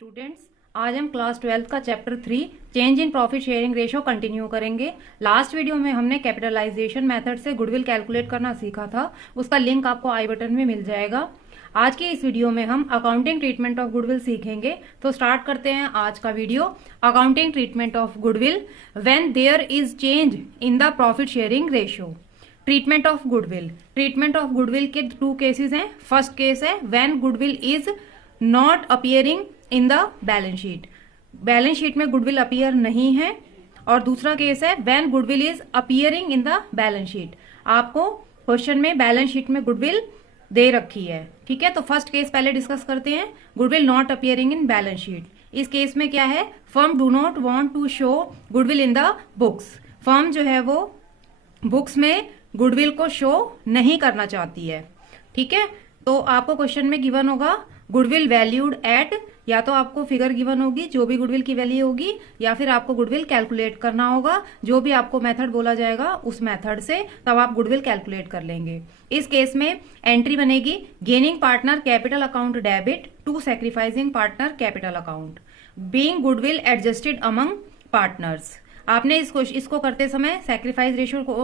Students, आज हम class 12 का chapter 3 change in profit sharing ratio continue करेंगे। लास्ट वीडियो में हमने कैपिटलाइजेशन मेथड से गुडविल कैलकुलेट करना सीखा था। उसका लिंक आपको आई बटन में मिल जाएगा। आज के इस वीडियो में हम अकाउंटिंग ट्रीटमेंट ऑफ गुडविल सीखेंगे। तो स्टार्ट करते हैं आज का video. Accounting treatment of goodwill when there is change in the profit sharing ratio. Treatment of goodwill, treatment of goodwill के टू केसेस हैं। फर्स्ट केस है when goodwill is not appearing in the balance sheet, balance sheet में goodwill appear नहीं है। और दूसरा case है when goodwill is appearing in the balance sheet. आपको क्वेश्चन में बैलेंस शीट में गुडविल दे रखी है, ठीक है। तो फर्स्ट केस पहले डिस्कस करते हैं, goodwill not appearing in balance sheet. इस केस में क्या है, firm do not want to show goodwill in the books. Firm जो है वो बुक्स में गुडविल को शो नहीं करना चाहती है, ठीक है। तो आपको क्वेश्चन में गिवन होगा गुडविल वैल्यूड एट, या तो आपको फिगर गिवन होगी जो भी गुडविल की वैल्यू होगी, या फिर आपको गुडविल कैलकुलेट करना होगा। जो भी आपको मेथड बोला जाएगा उस मेथड से तब आप गुडविल कैलकुलेट कर लेंगे। इस केस में एंट्री बनेगी gaining partner capital account debit to sacrificing partner capital account being goodwill adjusted among partners. आपने इसको करते समय सैक्रिफाइस रेशियो को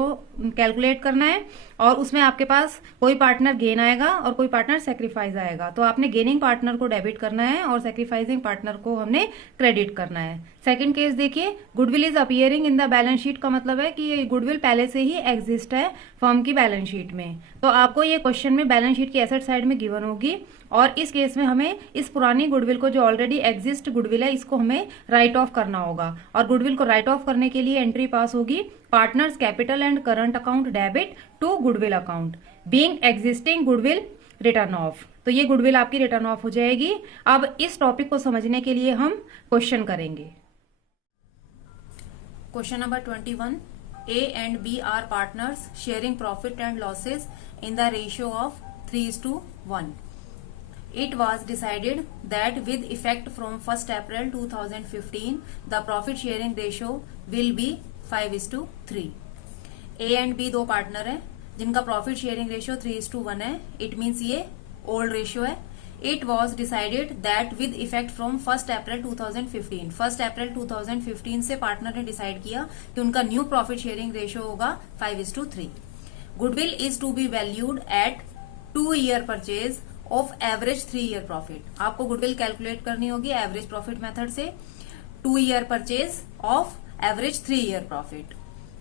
कैलकुलेट करना है और उसमें आपके पास कोई पार्टनर गेन आएगा और कोई पार्टनर सैक्रिफाइस आएगा। तो आपने गेनिंग पार्टनर को डेबिट करना है और सैक्रिफाइसिंग पार्टनर को हमने क्रेडिट करना है। सेकंड केस देखिए, goodwill is appearing in the balance sheet का मतलब है कि ये गुडविल पहले से ही एग्जिस्ट है फर्म की बैलेंस शीट में। तो आपको ये क्वेश्चन में बैलेंस शीट की एसेट साइड में गिवन होगी और इस केस में हमें इस पुरानी गुडविल को, जो ऑलरेडी एग्जिस्ट गुडविल है, इसको हमें राइट ऑफ करना होगा। और गुडविल को राइट ऑफ करने के लिए एंट्री पास होगी partners capital and current account debit to goodwill account being existing goodwill written off. तो ये गुडविल आपकी रिटर्न ऑफ हो जाएगी। अब इस टॉपिक को समझने के लिए हम क्वेश्चन करेंगे। Question number 21, A and B are partners sharing profit and losses in the ratio of 3:1. It was decided that with effect from 1st April 2015, the profit sharing ratio will be 5:3. A and B दो partner हैं जिनका profit sharing ratio 3:1 है। It means ये old ratio है। It was decided that with effect from 1st April 2015, 1st April 2015 से partner ने decide किया कि उनका न्यू प्रॉफिट शेयरिंग रेशियो होगा 5:3. Goodwill is to be valued at 2 year purchase of average 3 year profit. आपको goodwill calculate करनी होगी average profit method से। 2 year purchase of average 3 year profit.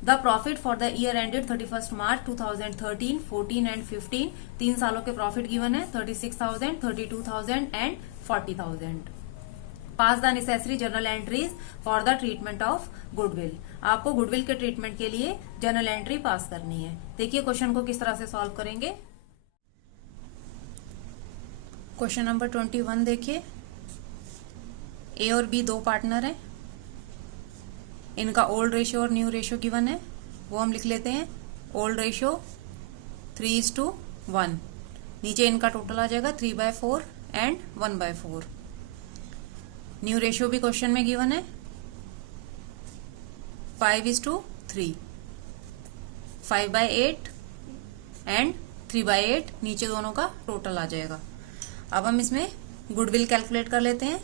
The profit for the year ended 31st March 2013, 14 and 15, 3 सालों के profit given है 36,000, 32,000 and 40,000। Pass the necessary journal entries for the treatment of goodwill. आपको goodwill के treatment के लिए journal entry पास करनी है। देखिए क्वेश्चन को किस तरह से सॉल्व करेंगे। क्वेश्चन नंबर 21 देखिए, ए और बी दो पार्टनर हैं, इनका ओल्ड रेशियो और न्यू रेशियो गिवन है, वो हम लिख लेते हैं। ओल्ड रेशियो 3:1, नीचे इनका टोटल आ जाएगा 3/4 एंड 1/4। न्यू रेशियो भी क्वेश्चन में गिवन है 5:3, 5/8 एंड 3/8, नीचे दोनों का टोटल आ जाएगा। अब हम इसमें गुडविल कैलकुलेट कर लेते हैं।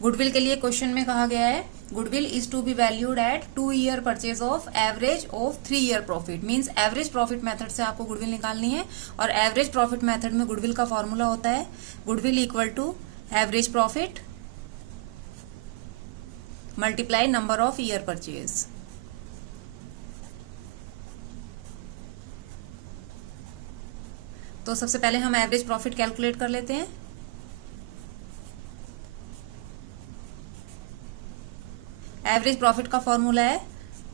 गुडविल के लिए क्वेश्चन में कहा गया है goodwill is to be valued at 2 year purchase of average of 3 year profit. Means average profit method से आपको गुडविल निकालनी है और एवरेज प्रॉफिट मेथड में गुडविल का फॉर्मूला होता है goodwill equal to average profit multiply number of year purchase. तो सबसे पहले हम एवरेज प्रॉफिट कैलकुलेट कर लेते हैं। एवरेज प्रॉफिट का फॉर्मूला है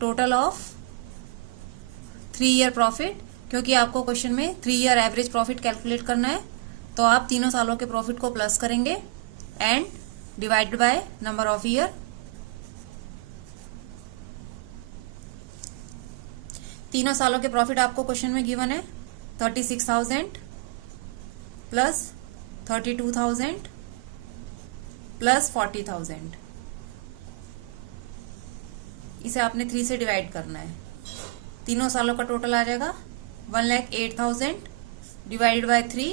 टोटल ऑफ 3 year प्रॉफिट। क्योंकि आपको क्वेश्चन में 3 year एवरेज प्रॉफिट कैलकुलेट करना है तो आप तीनों सालों के प्रॉफिट को प्लस करेंगे and divided by number of year. तीनों सालों के प्रॉफिट आपको क्वेश्चन में गिवन है 36,000 प्लस 32,000 प्लस 40,000। इसे आपने 3 से डिवाइड करना है। तीनों सालों का टोटल आ जाएगा 1,08,000 डिवाइडेड बाय 3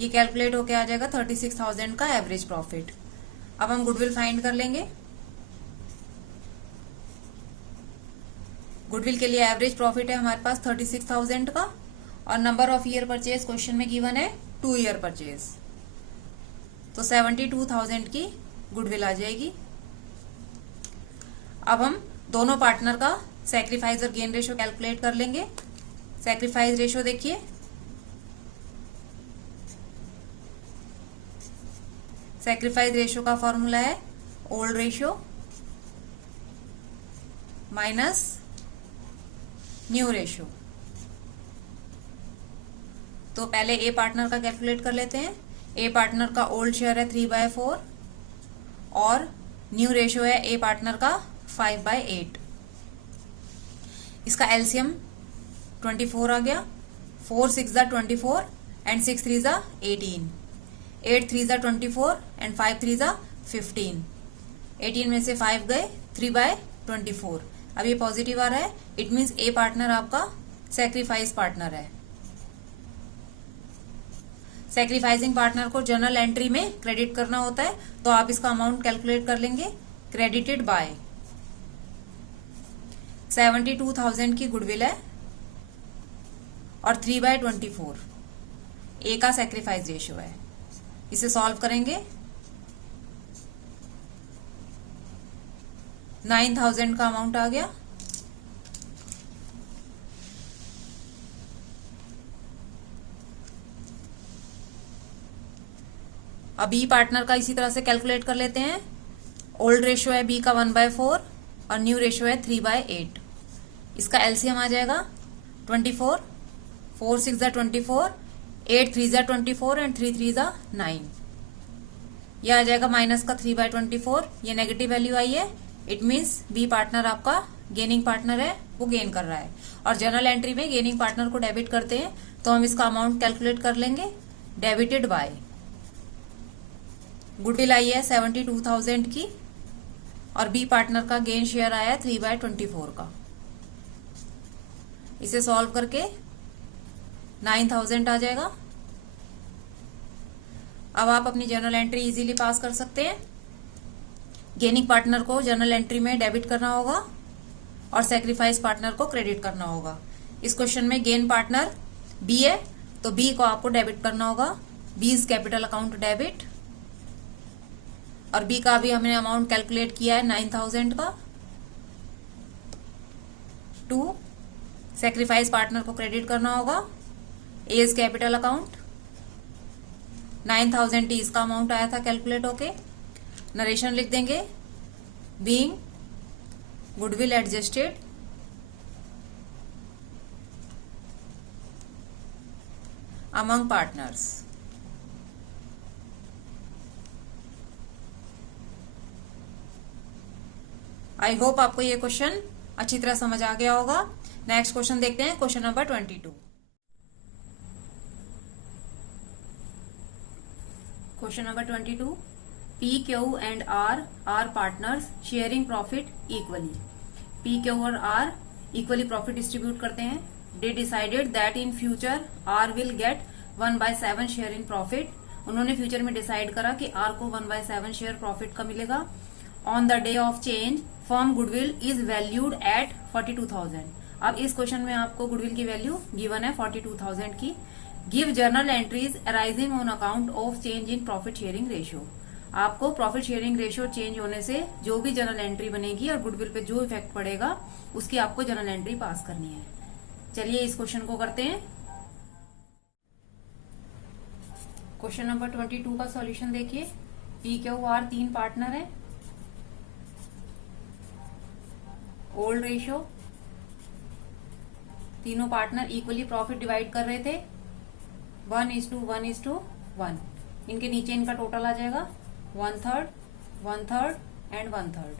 ये कैलकुलेट होके आ जाएगा 36,000 का एवरेज प्रॉफिट। अब हम गुडविल फाइंड कर लेंगे। गुडविल के लिए एवरेज प्रॉफिट है हमारे पास 36,000 का, और number of year purchase question में गिवन है 2 ईयर परचेज, तो 72,000 की गुडविल आ जाएगी। अब हम दोनों पार्टनर का सैक्रिफाइस और गेन रेशो कैलकुलेट कर लेंगे। सैक्रिफाइस रेशो देखिए, सैक्रिफाइस रेशो का फॉर्मूला है old ratio minus new ratio. तो पहले ए पार्टनर का कैलकुलेट कर लेते हैं। ए पार्टनर का ओल्ड शेयर है 3/4 और न्यू रेशो है ए पार्टनर का 5/8। इसका एलसीएम 24 आ गया। 4 6 ज़ा 24 एंड 6 3 ज़ा 18, 8 3 ज़ा 24 एंड 5 3 ज़ा 15। 18 में से 5 गए, 3/24। अब ये पॉजिटिव आ रहा है, इट मीन्स ए पार्टनर आपका सैक्रिफाइस पार्टनर है। सैक्रिफाइसिंग पार्टनर को जर्नल एंट्री में क्रेडिट करना होता है, तो आप इसका अमाउंट कैलकुलेट कर लेंगे। क्रेडिटेड बाय 72,000 की गुडविल है और 3/24 ए का सैक्रिफाइस रेशियो है। इसे सॉल्व करेंगे, 9,000 का अमाउंट आ गया। अब बी पार्टनर का इसी तरह से कैलकुलेट कर लेते हैं। ओल्ड रेशियो है बी का 1/4 और न्यू रेशियो है 3/8। इसका एलसीएम आ जाएगा 24, 4 6 ज़ा 24, 8 3 ज़ा 24 एंड 3 3 ज़ा 9। यह आ जाएगा माइनस का 3/24। ये नेगेटिव वैल्यू आई है, इट मीन्स बी पार्टनर आपका गेनिंग पार्टनर है, वो गेन कर रहा है। और जर्नल एंट्री में गेनिंग पार्टनर को डेबिट करते हैं, तो हम इसका अमाउंट कैलकुलेट कर लेंगे। डेबिटेड बाय गुडविल आई है 72,000 की और बी पार्टनर का गेन शेयर आया है 3/24 का। इसे सॉल्व करके 9,000 आ जाएगा। अब आप अपनी जर्नल एंट्री इजीली पास कर सकते हैं। गेनिंग पार्टनर को जर्नल एंट्री में डेबिट करना होगा और सैक्रिफाइस पार्टनर को क्रेडिट करना होगा। इस क्वेश्चन में गेन पार्टनर बी है, तो बी को आपको डेबिट करना होगा। B is capital account debit, और बी का भी हमने अमाउंट कैलकुलेट किया है 9,000 का। 2 सैक्रिफाइस पार्टनर को क्रेडिट करना होगा। ए इज कैपिटल अकाउंट, 9,000 टी इसका अमाउंट आया था कैलकुलेट होके। नरेशन लिख देंगे, being goodwill adjusted among partners. I hope आपको ये क्वेश्चन अच्छी तरह समझ आ गया होगा। नेक्स्ट क्वेश्चन देखते हैं, question number 22। Question number 22, P Q and R are partners sharing profit equally. P Q और आर इक्वली प्रॉफिट डिस्ट्रीब्यूट करते हैं। They decided that in future R will get 1/7 share in profit. उन्होंने future में decide करा कि R को 1/7 share profit का मिलेगा। On the day of change firm goodwill is valued at 42,000। अब इस क्वेश्चन में आपको गुडविल की वैल्यू गिवन है 42,000 की। Give journal entries arising on account of change in profit sharing ratio. आपको प्रॉफिट शेयरिंग रेशियो चेंज होने से जो भी जर्नल एंट्री बनेगी और गुडविल पे जो इफेक्ट पड़ेगा उसकी आपको जर्नल एंट्री पास करनी है। चलिए इस क्वेश्चन को करते हैं। क्वेश्चन नंबर 22 का सॉल्यूशन देखिए। पी क्यू आर 3 पार्टनर है। ओल्ड रेशियो, तीनों पार्टनर इक्वली प्रॉफिट डिवाइड कर रहे थे 1:1:1। इनके नीचे इनका टोटल आ जाएगा 1/3, 1/3 एंड 1/3।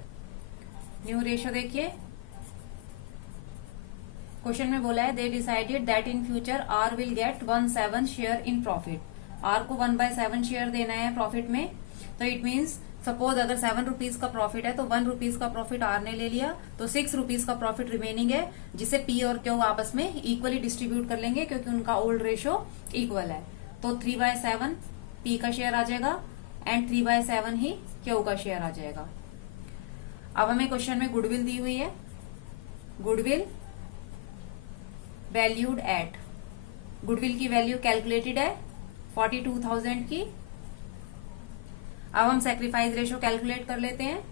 न्यू रेशियो देखिए, क्वेश्चन में बोला है they decided that in future R will get 1/7 share in profit. R को 1/7 शेयर देना है प्रॉफिट में, तो इट मीन्स सपोज अगर 7 रुपीज का प्रॉफिट है तो 1 रुपीज का प्रॉफिट आर ने ले लिया, तो 6 रुपीज का प्रॉफिट रिमेनिंग है, जिसे पी और क्यू आपस में इक्वली डिस्ट्रीब्यूट कर लेंगे क्योंकि उनका ओल्ड रेशियो इक्वल है। तो तो 3/7 P का शेयर आ जाएगा एंड 3/7 ही Q का शेयर आ जाएगा। अब हमें क्वेश्चन में गुडविल दी हुई है, गुडविल वैल्यूड एट, गुडविल की वैल्यू कैलकुलेटेड है 42,000 की। अब हम सैक्रिफाइस रेशो कैलकुलेट कर लेते हैं।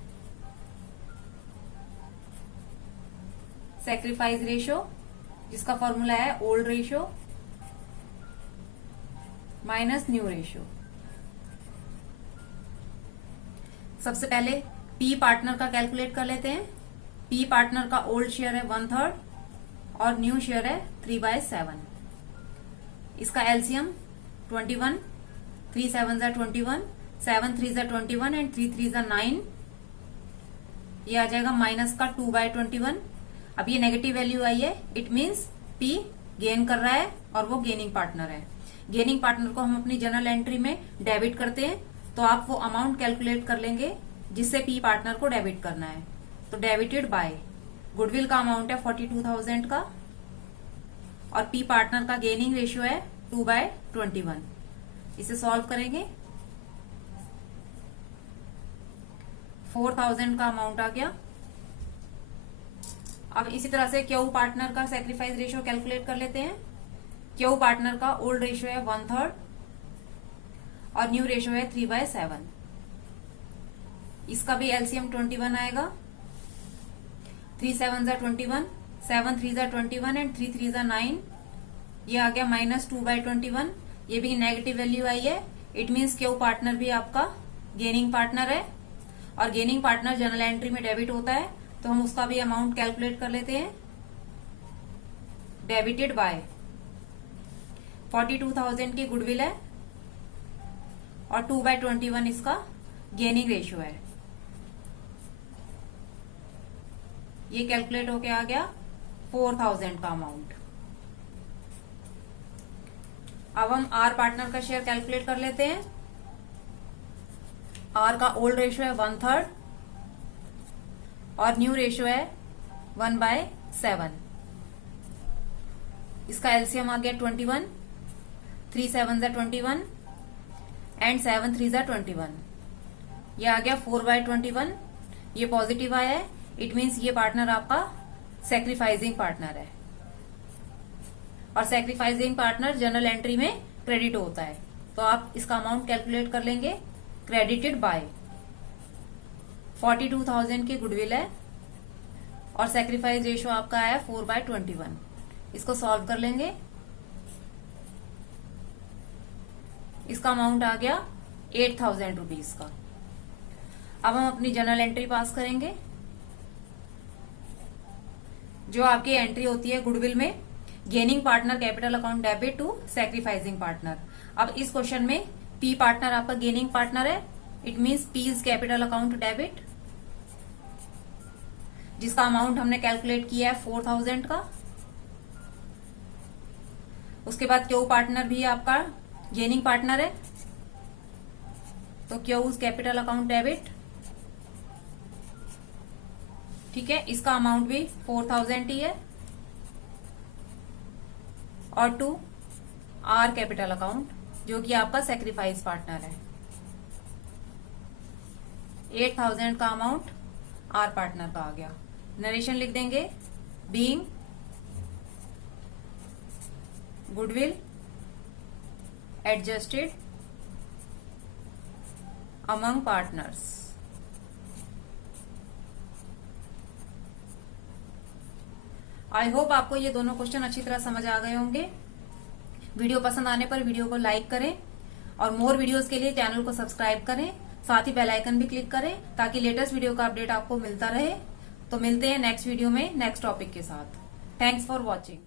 सैक्रिफाइस रेशो जिसका फॉर्मूला है old ratio minus new ratio. सबसे पहले पी पार्टनर का कैलकुलेट कर लेते हैं। पी पार्टनर का ओल्ड शेयर है 1/3 और न्यू शेयर है 3/7। इसका एलसीएम 21, 3 7 जा 21, 7 3 जा 21 एंड 3 3 जा 9। ये आ जाएगा माइनस का 2/21। अब ये नेगेटिव वैल्यू आई है, इट मीन्स पी गेन कर रहा है और वो गेनिंग पार्टनर है। गेनिंग पार्टनर को हम अपनी जर्नल एंट्री में डेबिट करते हैं, तो आप वो अमाउंट कैलकुलेट कर लेंगे जिससे पी पार्टनर को डेबिट करना है। तो डेबिटेड बाय, गुडविल का अमाउंट है 42,000 का और पी पार्टनर का गेनिंग रेशियो है 2/21। इसे सॉल्व करेंगे, 4,000 का अमाउंट आ गया। अब इसी तरह से क्यू पार्टनर का सैक्रिफाइस रेशियो कैलकुलेट कर लेते हैं। क्यू पार्टनर का ओल्ड रेशियो है 1/3 और न्यू रेशियो है 3/7। इसका भी एलसीएम 21 आएगा, 3 7 जा 21, 7 3 जा 21 एंड 3 3 जा 9। ये आ गया माइनस 2/21। ये भी नेगेटिव वैल्यू आई है, इट मीन्स क्यू पार्टनर भी आपका गेनिंग पार्टनर है और गेनिंग पार्टनर जर्नल एंट्री में डेबिट होता है, तो हम उसका भी अमाउंट कैलकुलेट कर लेते हैं। डेबिटेड बाय 42,000 की गुडविल है और 2/21 इसका गेनिंग रेशियो है। ये कैलकुलेट होके आ गया 4,000 का अमाउंट। अब हम आर पार्टनर का शेयर कैलकुलेट कर लेते हैं। आर का ओल्ड रेशियो है 1/3 और न्यू रेशियो है 1/7। इसका एलसीएम आ गया 21, 3 7 जा 21 एंड 7 3 जा 21। ये आ गया 4/21। ये पॉजिटिव आया है, इट मीन्स ये पार्टनर आपका सैक्रिफाइसिंग पार्टनर है और सैक्रिफाइसिंग पार्टनर जर्नल एंट्री में क्रेडिट होता है। तो आप इसका अमाउंट कैलकुलेट कर लेंगे, क्रेडिटेड बाय 42,000 की गुडविल है और सैक्रिफाइस रेशियो आपका आया 4/21। इसको सॉल्व कर लेंगे, इसका अमाउंट आ गया 8,000 रुपीज का। अब हम अपनी जर्नल एंट्री पास करेंगे। जो आपकी एंट्री होती है गुडविल में, gaining partner capital account debit to sacrificing partner. अब इस क्वेश्चन में पी पार्टनर आपका गेनिंग पार्टनर है, it means P is capital account debit, जिसका अमाउंट हमने कैलकुलेट किया है 4,000 का। उसके बाद क्यू पार्टनर भी आपका गेनिंग पार्टनर है, तो Q is capital account debit, ठीक है। इसका अमाउंट भी 4,000 ही है। और 2 आर कैपिटल अकाउंट जो कि आपका सैक्रिफाइस पार्टनर है, 8,000 का अमाउंट आर पार्टनर का आ गया। नरेशन लिख देंगे, being goodwill adjusted among partners. I hope आपको ये दोनों क्वेश्चन अच्छी तरह समझ आ गए होंगे। वीडियो पसंद आने पर वीडियो को लाइक करें और मोर वीडियोस के लिए चैनल को सब्सक्राइब करें, साथ ही बेल आइकन भी क्लिक करें ताकि लेटेस्ट वीडियो का अपडेट आपको मिलता रहे। तो मिलते हैं नेक्स्ट वीडियो में नेक्स्ट टॉपिक के साथ। Thanks for watching.